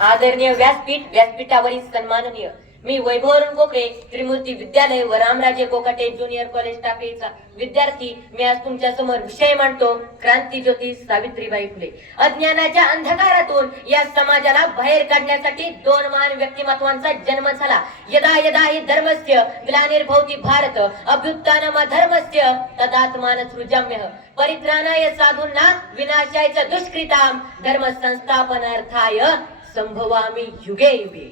आदरणीय व्यासपीठ, व्यासपीठावरील सन्माननीय मी वैभवरून कोकरे, त्रिमूर्ती विद्यालय व रामराजे कोकाटे ज्युनियर कॉलेज टाकळीचा विद्यार्थी मी आज तुमच्या समोर विषय मांडतो क्रांती ज्योती सावित्रीबाई फुले। अज्ञानाच्या अंधकारातून या समाजाला बाहेर काढण्यासाठी दोन महान व्यक्तिमत्वांचा जन्म झाला। यदा यदा हि धर्मस्य ग्लानिर्भवति भारत अभ्युत्थानमधर्मस्य तदात्मान सृजाम्यः परित्राणाय साधूंना विनाशाय च दुष्कृतां धर्म संस्थापनार्थाय संभवामी युगे युगे।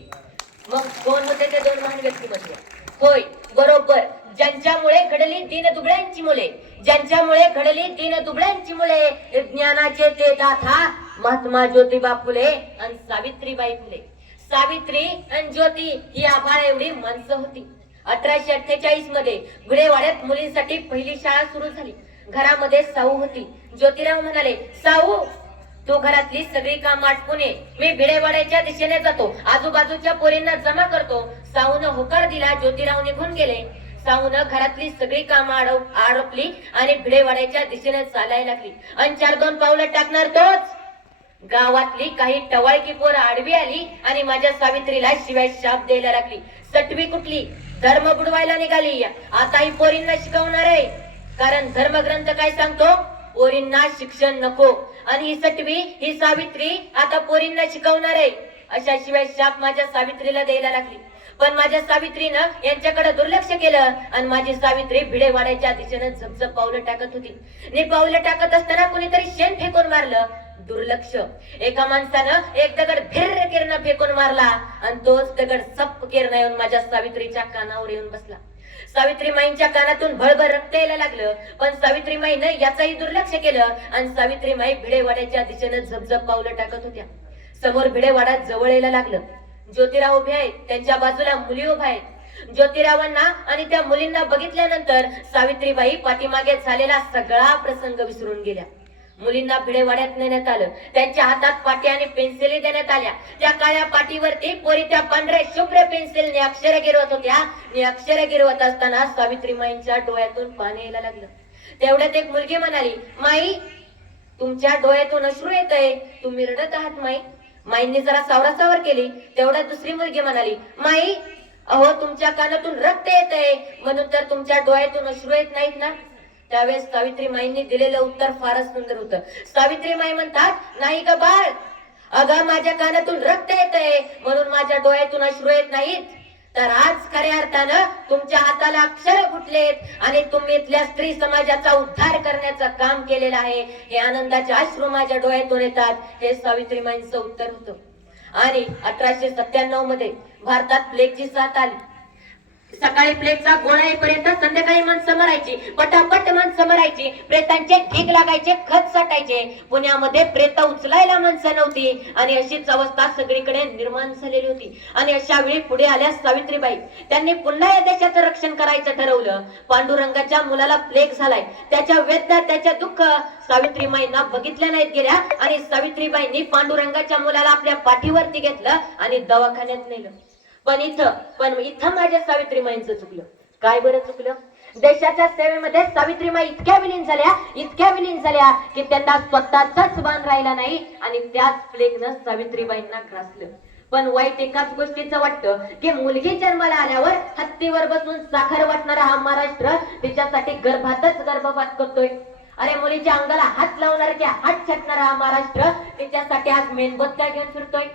मग कोण होते ते दोन महान व्यक्तिमत्व? होय, बरोबर, ज्यांच्यामुळे घडली दीनदुबळ्यांची मुले, ज्यांच्यामुळे घडली दीनदुबळ्यांची मुले, ज्ञानाचे ते दाता महात्मा ज्योतिबा फुले आणि सावित्रीबाई फुले। सावित्री आणि ज्योती ही आभाळ एवढी माणसं होती। 1848 मध्ये भिडेवाड्यात मुलींसाठी पहिली शाळा सुरू झाली। घरामध्ये साऊ होती। ज्योतिराव म्हणाले, साऊ तू घरातली सगळी काम आटपून ये, मी भिडेवाड्याच्या दिशेने जातो, आजूबाजूच्या पोरींना जमा करतो। साऊनं होकार दिला। ज्योतिराव निघून गेले। साऊनं घरातली सगळी काम आडपली आणि भिडेवाड्याच्या दिशेने चालायला लागली। आणि 4-2 पावलं टाकणार तोच गावातली काही टवाळकी पोर आडवी आली आणि माझ्या सावित्रीला शिवाय शाप द्यायला लागली। सटवी कुठली? धर्म बुडवायला निघाली। आता ही पोरींना शिकवणार आहे, कारण धर्मग्रंथ काय सांगतो? पोरींना शिक्षण नको। आणि ही सटवी, ही सावित्री आता पोरींना शिकवणार आहे। अशा शिवाय शाप माझ्या सावित्रीला द्यायला लागली। पण माझ्या सावित्रीनं यांच्याकडे दुर्लक्ष केलं आणि माझी सावित्री भिडेवाड्याच्या दिशेने झपझप पावलं टाकत होती। आणि पावलं टाकत असताना कोणीतरी शेण फेकून मारलं। दुर्लक्ष। एका माणसानं एक दगड भिर्र किरण फेकून मारला आणि तोच दगड सप किरण येऊन माझ्या सावित्रीच्या कानावर येऊन बसला। सावित्रीमाईंच्या कानातून भळभळ रक्त यायला लागलं, पण सावित्रीमाईनं याचाही दुर्लक्ष केलं आणि सावित्रीमाई भिडेवाड्याच्या दिशेने झपझप पावलं टाकत होत्या। समोर भिडेवाडा जवळ यायला लागलं। ज्योतिराव उभे आहेत, त्यांच्या बाजूला मुली उभ्या आहेत। ज्योतिरावांना आणि त्या मुलींना बघितल्यानंतर सावित्रीबाई पाठीमागे झालेला सगळा प्रसंग विसरून गेल्या। मुलींना भिडेवाड्यात नेण्यात आलं। त्यांच्या हातात पाटी आणि पेन्सिली देण्यात आल्या। त्या काळ्या पाटीवरती पोरी त्या पांढऱ्या शुभ्र पेन्सिलने अक्षर गिरवत होत्या। आणि अक्षर गिरवत असताना सावित्रीमाईंच्या डोळ्यातून पाणी यायला लागलं। तेवढ्यात एक मुलगी म्हणाली, माई तुमच्या डोळ्यातून अश्रू येतंय, तुम्ही रडत आहात माई। माईंनी जरा सावरासावर केली। तेवढ्यात दुसरी मुलगी म्हणाली, माई अहो तुमच्या कानातून रक्त येतंय म्हणून तर तुमच्या डोळ्यातून अश्रू येत नाहीत ना? त्यावेळेस सावित्रीमाईंनी दिलेलं उत्तर फारच सुंदर होतं। सावित्रीमाई म्हणतात, नाही ग बाळ, अगं माझ्या कानातून रक्त येतंय म्हणून माझ्या डोळ्यातून अश्रू येत नाहीत, तर आज खऱ्या अर्थानं तुमच्या हाताला अक्षर फुटलेत आणि तुम्ही इथल्या स्त्री समाजाचा उद्धार करण्याचं काम केलेलं आहे, हे आनंदाचे अश्रू माझ्या डोळ्यातून येतात, हे सावित्रीमाईंचं उत्तर होतं। आणि 1897 मध्ये भारतात प्लेगची साथ आली। सकाळी प्लेगचा गोळा येईपर्यंत संध्याकाळी माणसं मरायची, पटापट माणसं मरायची, प्रेतांचे ढीग लागायचे, खत साठायचे। पुण्यामध्ये प्रेत उचलायला माणसं नव्हती आणि अशीच अवस्था सगळीकडे निर्माण झालेली होती। आणि अशा वेळी पुढे आल्या सावित्रीबाई। त्यांनी पुन्हा या देशाचं रक्षण करायचं ठरवलं। पांडुरंगाच्या मुलाला प्लेग झालाय, त्याच्या वेदना, त्याच्या दुःख सावित्रीबाईंना बघितल्या नाहीत गेल्या आणि सावित्रीबाईंनी पांडुरंगाच्या मुलाला आपल्या पाठीवरती घेतलं आणि दवाखान्यात नेलं। पण इथं माझ्या सावित्रीमाईंचं चुकलं। काय बरं चुकलं? देशाच्या सेवेमध्ये सावित्रीमाई इतक्या विलीन झाल्या की त्यांना स्वतःचाच भान राहिला नाही आणि त्याच प्लेगनं सावित्रीबाईंना ग्रासलं। पण वाईट एकाच गोष्टीचं वाटतं की मुलगी जन्माला आल्यावर हत्तीवर बसून साखर वाटणारा हा महाराष्ट्र तिच्यासाठी गर्भातच गर्भपात करतोय। अरे मुलीच्या अंगाला हात लावणाऱ्याचे हात छाटणारा हा महाराष्ट्र तिच्यासाठी आज मेणबत्त्या घेऊन फिरतोय।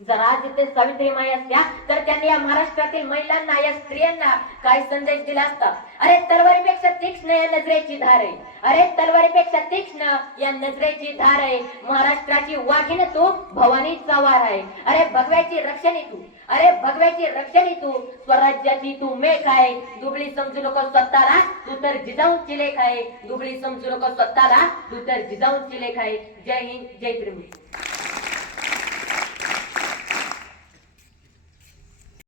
जर आज इथे सावित्रीमाई असत्या तर त्यांनी या महाराष्ट्रातील महिलांना, या स्त्रियांना काय संदेश दिला असता? अरे तलवारीपेक्षा तीक्ष्ण या नजरेची धार आहे, अरे तलवारीपेक्षा तीक्ष्ण या नजरेची धार आहे। महाराष्ट्राची वाघीण तू, भवानीचा वार आहे। अरे भगव्याची रक्षणी तू, अरे भगव्याची रक्षणी तू, स्वराज्याची तू मेघ आहे। दुबळी समजू नको स्वतःला, तू तर जिजाऊची लेख आहे। दुबळी समजू नको स्वतःला, तू तर जिजाऊची लेख आहे। जय हिंद, जय त्रिपुरी।